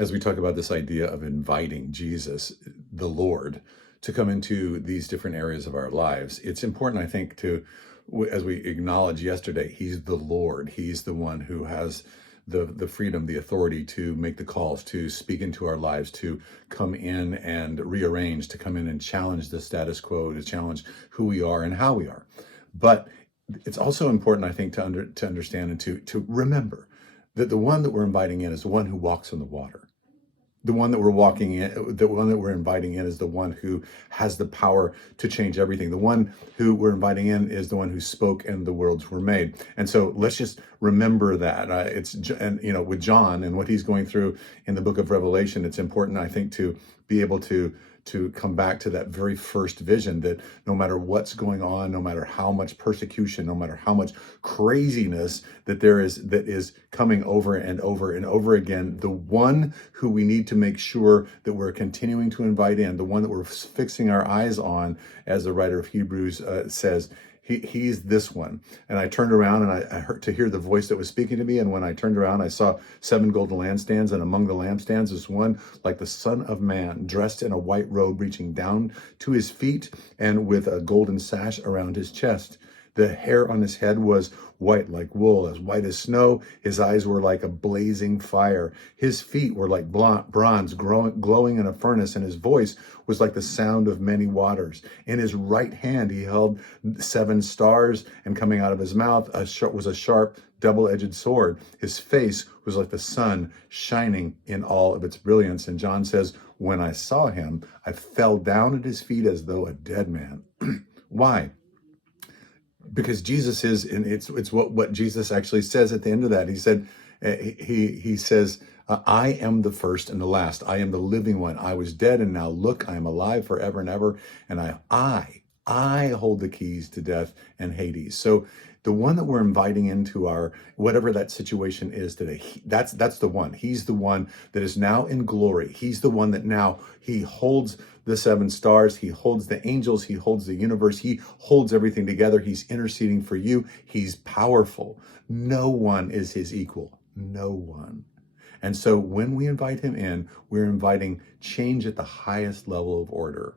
as we talk about this idea of inviting Jesus, the Lord, to come into these different areas of our lives, it's important, I think, as we acknowledge yesterday, He's the Lord. He's the one who has the freedom, the authority to make the calls, to speak into our lives, to come in and rearrange, to come in and challenge the status quo, to challenge who we are and how we are. But it's also important, I think, to understand and to remember that the one that we're inviting in is the one who walks on the water. The one that we're walking in, the one that we're inviting in is the one who has the power to change everything. The one who we're inviting in is the one who spoke and the worlds were made. And so let's just remember that. And with John and what he's going through in the book of Revelation, it's important, I think, to be able to come back to that very first vision, that no matter what's going on, no matter how much persecution, no matter how much craziness that is coming over and over and over again, the one who we need to make sure that we're continuing to invite in, the one that we're fixing our eyes on, as the writer of Hebrews says, he's this one. And I turned around and I heard to hear the voice that was speaking to me. And when I turned around, I saw 7 golden lampstands. And among the lampstands is one like the Son of Man, dressed in a white robe reaching down to his feet and with a golden sash around his chest. The hair on his head was white like wool, as white as snow. His eyes were like a blazing fire. His feet were like bronze glowing in a furnace, and his voice was like the sound of many waters. In his right hand he held 7 stars, and coming out of his mouth was a sharp double-edged sword. His face was like the sun shining in all of its brilliance. And John says, when I saw him, I fell down at his feet as though a dead man. Why? Because Jesus is, and it's what Jesus actually says at the end of that. He said, he says, I am the first and the last. I am the living one. I was dead, and now look, I am alive forever and ever. And I hold the keys to death and Hades. So the one that we're inviting into our, whatever that situation is today, that's the one. He's the one that is now in glory. He's the one that now he holds the 7 stars. He holds the angels. He holds the universe. He holds everything together. He's interceding for you. He's powerful. No one is his equal. No one. And so when we invite him in, we're inviting change at the highest level of order.